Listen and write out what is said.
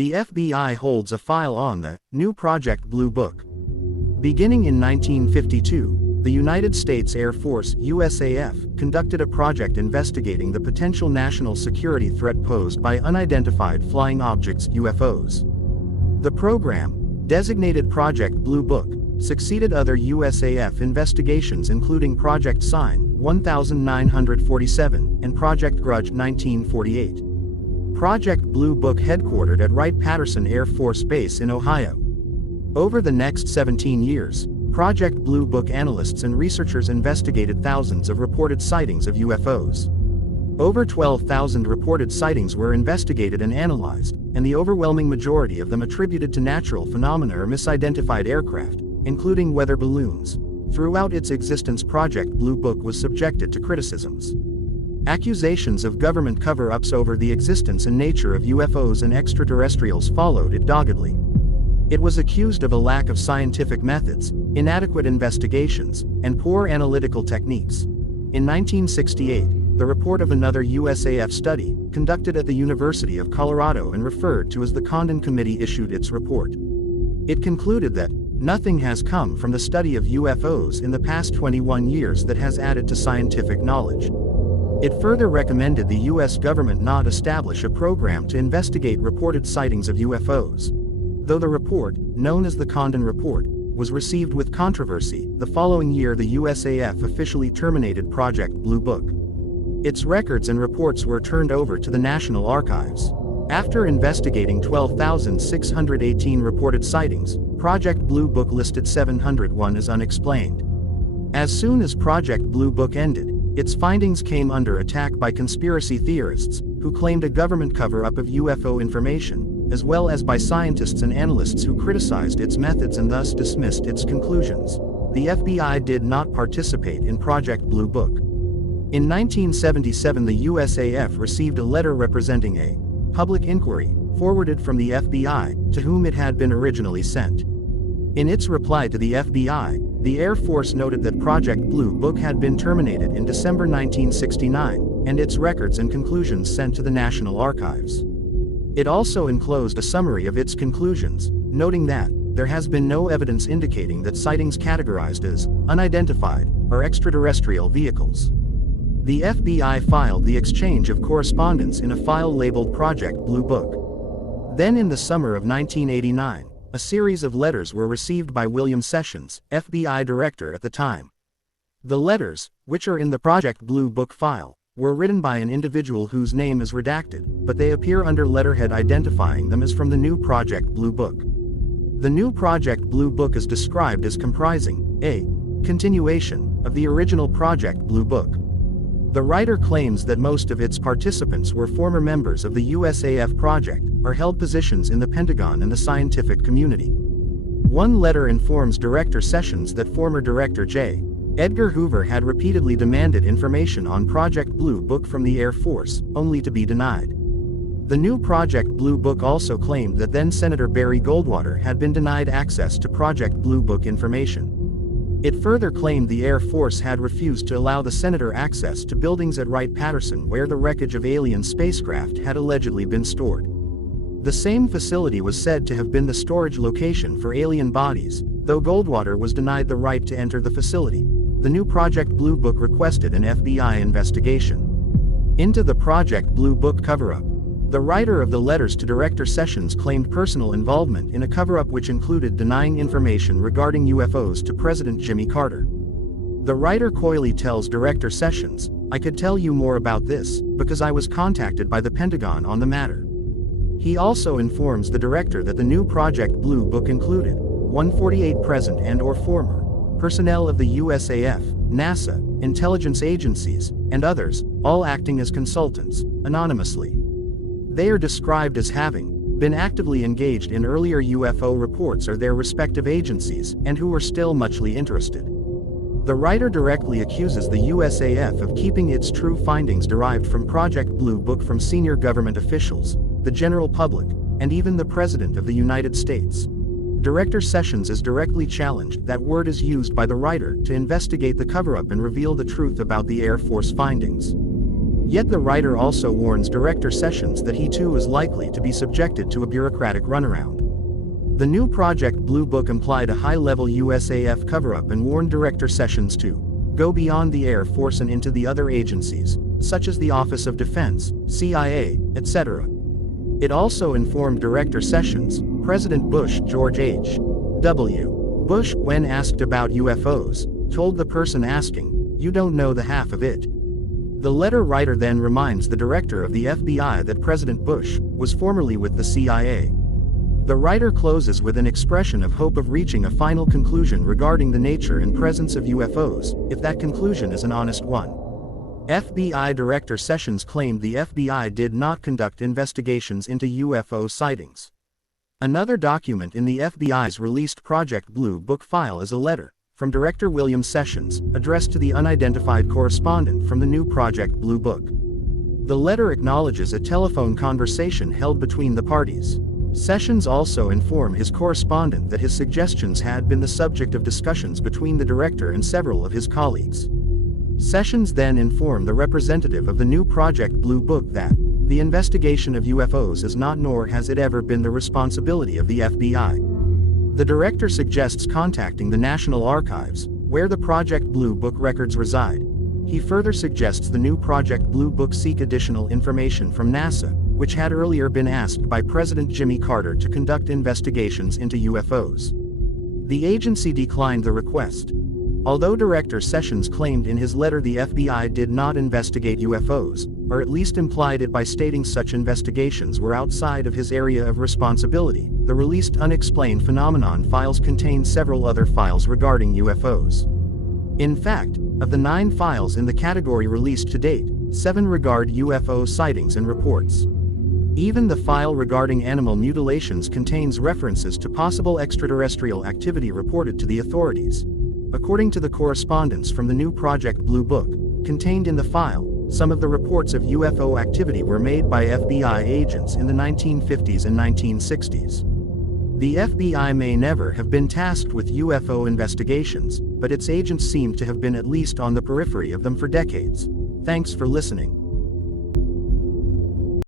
The FBI holds a file on the new Project Blue Book. Beginning in 1952, the United States Air Force (USAF) conducted a project investigating the potential national security threat posed by unidentified flying objects (UFOs). The program, designated Project Blue Book, succeeded other USAF investigations including Project Sign 1947 and Project Grudge 1948. Project Blue Book headquartered at Wright-Patterson Air Force Base in Ohio. Over the next 17 years, Project Blue Book analysts and researchers investigated thousands of reported sightings of UFOs. Over 12,000 reported sightings were investigated and analyzed, and the overwhelming majority of them attributed to natural phenomena or misidentified aircraft, including weather balloons. Throughout its existence, Project Blue Book was subjected to criticisms. Accusations of government cover-ups over the existence and nature of UFOs and extraterrestrials followed it doggedly. It was accused of a lack of scientific methods, inadequate investigations, and poor analytical techniques. In 1968, the report of another USAF study, conducted at the University of Colorado and referred to as the Condon Committee, issued its report. It concluded that nothing has come from the study of UFOs in the past 21 years that has added to scientific knowledge. It further recommended the U.S. government not establish a program to investigate reported sightings of UFOs. Though the report, known as the Condon Report, was received with controversy, the following year the USAF officially terminated Project Blue Book. Its records and reports were turned over to the National Archives. After investigating 12,618 reported sightings, Project Blue Book listed 701 as unexplained. As soon as Project Blue Book ended, its findings came under attack by conspiracy theorists, who claimed a government cover-up of UFO information, as well as by scientists and analysts who criticized its methods and thus dismissed its conclusions. The FBI did not participate in Project Blue Book. In 1977, the USAF received a letter representing a public inquiry, forwarded from the FBI, to whom it had been originally sent. In its reply to the FBI, the Air Force noted that Project Blue Book had been terminated in December 1969, and its records and conclusions sent to the National Archives. It also enclosed a summary of its conclusions, noting that there has been no evidence indicating that sightings categorized as unidentified are extraterrestrial vehicles. The FBI filed the exchange of correspondence in a file labeled Project Blue Book. Then in the summer of 1989, a series of letters were received by William Sessions, FBI director at the time. The letters, which are in the Project Blue Book file, were written by an individual whose name is redacted, but they appear under letterhead identifying them as from the new Project Blue Book. The new Project Blue Book is described as comprising a continuation of the original Project Blue Book. The writer claims that most of its participants were former members of the USAF project, or held positions in the Pentagon and the scientific community. One letter informs Director Sessions that former Director J. Edgar Hoover had repeatedly demanded information on Project Blue Book from the Air Force, only to be denied. The new Project Blue Book also claimed that then Senator Barry Goldwater had been denied access to Project Blue Book information. It further claimed the Air Force had refused to allow the senator access to buildings at Wright-Patterson where the wreckage of alien spacecraft had allegedly been stored. The same facility was said to have been the storage location for alien bodies, though Goldwater was denied the right to enter the facility. The new Project Blue Book requested an FBI investigation into the Project Blue Book cover-up. The writer of the letters to Director Sessions claimed personal involvement in a cover-up which included denying information regarding UFOs to President Jimmy Carter. The writer coyly tells Director Sessions, "I could tell you more about this, because I was contacted by the Pentagon on the matter." He also informs the director that the new Project Blue Book included 148 present and/or former personnel of the USAF, NASA, intelligence agencies, and others, all acting as consultants, anonymously. They are described as having been actively engaged in earlier UFO reports or their respective agencies, and who were still muchly interested. The writer directly accuses the USAF of keeping its true findings derived from Project Blue Book from senior government officials, the general public, and even the President of the United States. Director Sessions is directly challenged that word is used by the writer to investigate the cover-up and reveal the truth about the Air Force findings. Yet the writer also warns Director Sessions that he too is likely to be subjected to a bureaucratic runaround. The new Project Blue Book implied a high-level USAF cover-up and warned Director Sessions to go beyond the Air Force and into the other agencies, such as the Office of Defense, CIA, etc. It also informed Director Sessions, President Bush George H.W. Bush, when asked about UFOs, told the person asking, "You don't know the half of it." The letter writer then reminds the director of the FBI that President Bush was formerly with the CIA. The writer closes with an expression of hope of reaching a final conclusion regarding the nature and presence of UFOs, if that conclusion is an honest one. FBI Director Sessions claimed the FBI did not conduct investigations into UFO sightings. Another document in the FBI's released Project Blue Book file is a letter from Director William Sessions, addressed to the unidentified correspondent from the new Project Blue Book. The letter acknowledges a telephone conversation held between the parties. Sessions also informed his correspondent that his suggestions had been the subject of discussions between the director and several of his colleagues. Sessions then informed the representative of the new Project Blue Book that the investigation of UFOs is not, nor has it ever been, the responsibility of the FBI. The director suggests contacting the National Archives, where the Project Blue Book records reside. He further suggests the new Project Blue Book seek additional information from NASA, which had earlier been asked by President Jimmy Carter to conduct investigations into UFOs. The agency declined the request. Although Director Sessions claimed in his letter the FBI did not investigate UFOs, or at least implied it by stating such investigations were outside of his area of responsibility, the released Unexplained Phenomenon files contain several other files regarding UFOs. In fact, of the 9 files in the category released to date, 7 regard UFO sightings and reports. Even the file regarding animal mutilations contains references to possible extraterrestrial activity reported to the authorities. According to the correspondence from the new Project Blue Book, contained in the file, some of the reports of UFO activity were made by FBI agents in the 1950s and 1960s. The FBI may never have been tasked with UFO investigations, but its agents seem to have been at least on the periphery of them for decades. Thanks for listening.